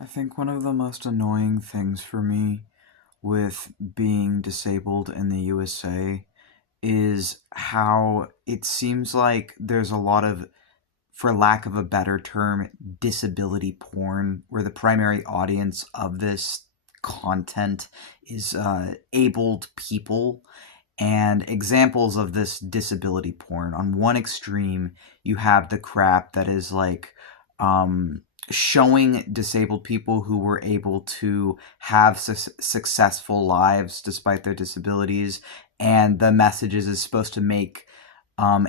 I think one of the most annoying things for me with being disabled in the USA is how it seems like there's a lot of, for lack of a better term, disability porn, where the primary audience of this content is abled people. And examples of this disability porn. On one extreme, you have the crap that is like showing disabled people who were able to have successful lives despite their disabilities, and the messages is supposed to make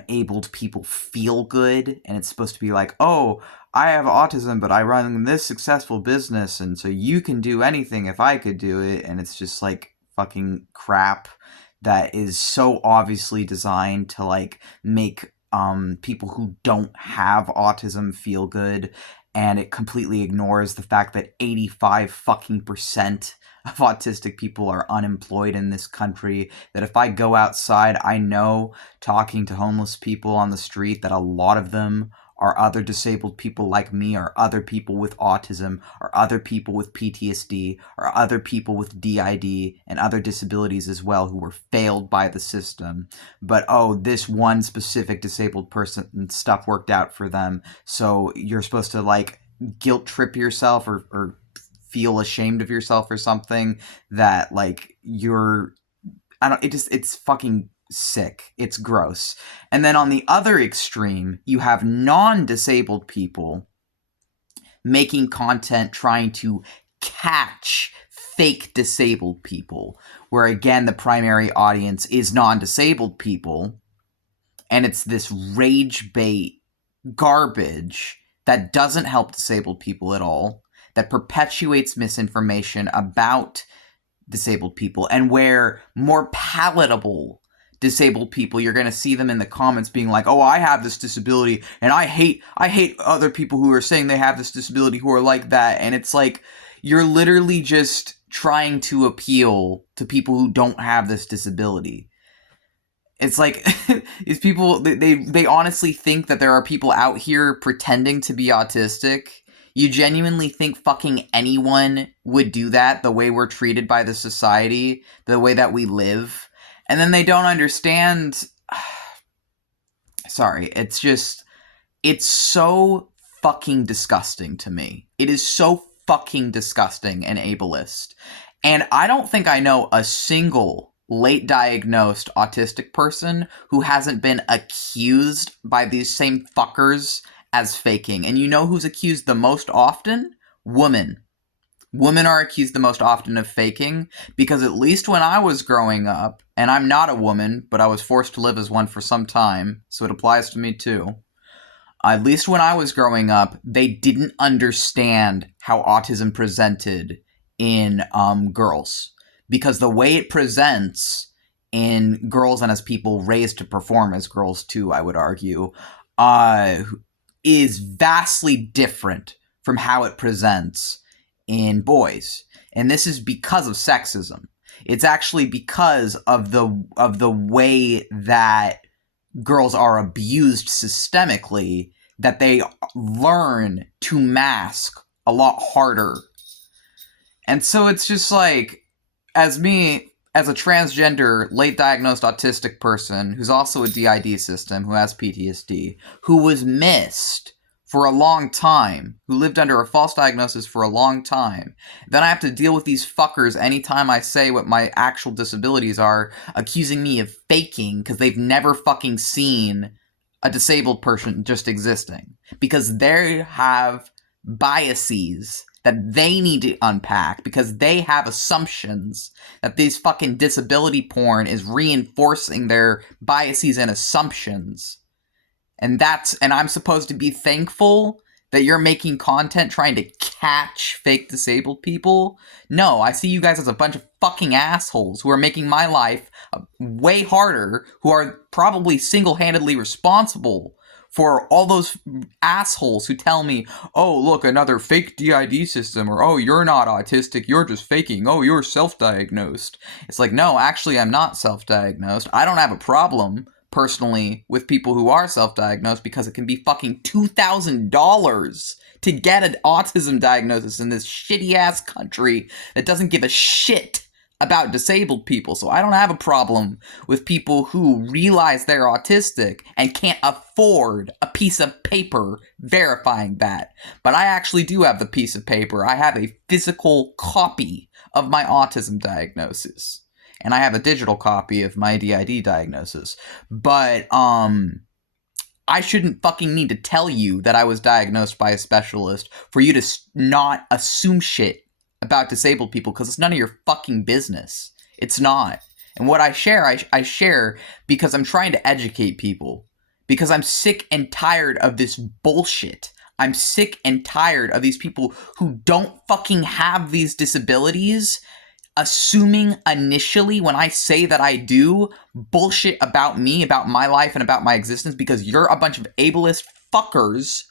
abled people feel good, and it's supposed to be like, oh, I have autism, but I run this successful business, and so you can do anything if I could do it, and it's just like fucking crap that is so obviously designed to like make people who don't have autism feel good, and it completely ignores the fact that 85 fucking percent of autistic people are unemployed in this country. That if I go outside, I know, talking to homeless people on the street, that a lot of them are other disabled people like me, or other people with autism, or other people with PTSD, or other people with DID and other disabilities as well, who were failed by the system. But oh, this one specific disabled person, stuff worked out for them, so you're supposed to like guilt trip yourself, or feel ashamed of yourself or something, that like you're, I don't, it's fucking sick. It's gross. And then on the other extreme, you have non-disabled people making content trying to catch fake disabled people, where again the primary audience is non-disabled people, and it's this rage bait garbage that doesn't help disabled people at all, that perpetuates misinformation about disabled people, and where more palatable disabled people, you're going to see them in the comments being like, oh, I have this disability, and I hate other people who are saying they have this disability who are like that. And it's like, you're literally just trying to appeal to people who don't have this disability. It's like, these people, they honestly think that there are people out here pretending to be autistic. You genuinely think fucking anyone would do that, the way we're treated by the society, the way that we live? And then they don't understand. Sorry, it's so fucking disgusting to me. It is so fucking disgusting and ableist. And I don't think I know a single late diagnosed autistic person who hasn't been accused by these same fuckers as faking. And you know who's accused the most often? Women. Women are accused the most often of faking, because at least when I was growing up, and I'm not a woman, but I was forced to live as one for some time, so it applies to me too. At least when I was growing up, they didn't understand how autism presented in girls, because the way it presents in girls, and as people raised to perform as girls too, I would argue, is vastly different from how it presents in boys. And this is because of sexism. It's actually because of the way that girls are abused systemically, that they learn to mask a lot harder. And so it's just like, as me, as a transgender, late diagnosed autistic person who's also a DID system, who has PTSD, who was missed for a long time, who lived under a false diagnosis for a long time, then I have to deal with these fuckers anytime I say what my actual disabilities are, accusing me of faking because they've never fucking seen a disabled person just existing. Because they have biases that they need to unpack, because they have assumptions that these fucking disability porn is reinforcing their biases and assumptions. And I'm supposed to be thankful that you're making content trying to catch fake disabled people? No, I see you guys as a bunch of fucking assholes who are making my life way harder, who are probably single-handedly responsible for all those assholes who tell me, oh, look, another fake DID system, or oh, you're not autistic, you're just faking, oh, you're self-diagnosed. It's like, no, actually, I'm not self-diagnosed. I don't have a problem personally with people who are self-diagnosed, because it can be fucking $2,000 to get an autism diagnosis in this shitty-ass country that doesn't give a shit about disabled people. So I don't have a problem with people who realize they're autistic and can't afford a piece of paper verifying that. But I actually do have the piece of paper. I have a physical copy of my autism diagnosis. And I have a digital copy of my DID diagnosis. But, I shouldn't fucking need to tell you that I was diagnosed by a specialist for you to not assume shit about disabled people, because it's none of your fucking business. It's not. And what I share, I share because I'm trying to educate people. Because I'm sick and tired of this bullshit. I'm sick and tired of these people who don't fucking have these disabilities assuming initially when I say that I do bullshit about me, about my life, and about my existence because you're a bunch of ableist fuckers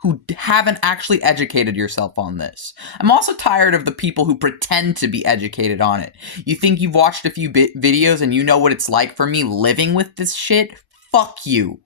who haven't actually educated yourself on this. I'm also tired of the people who pretend to be educated on it. You think you've watched a few videos and you know what it's like for me living with this shit? Fuck you.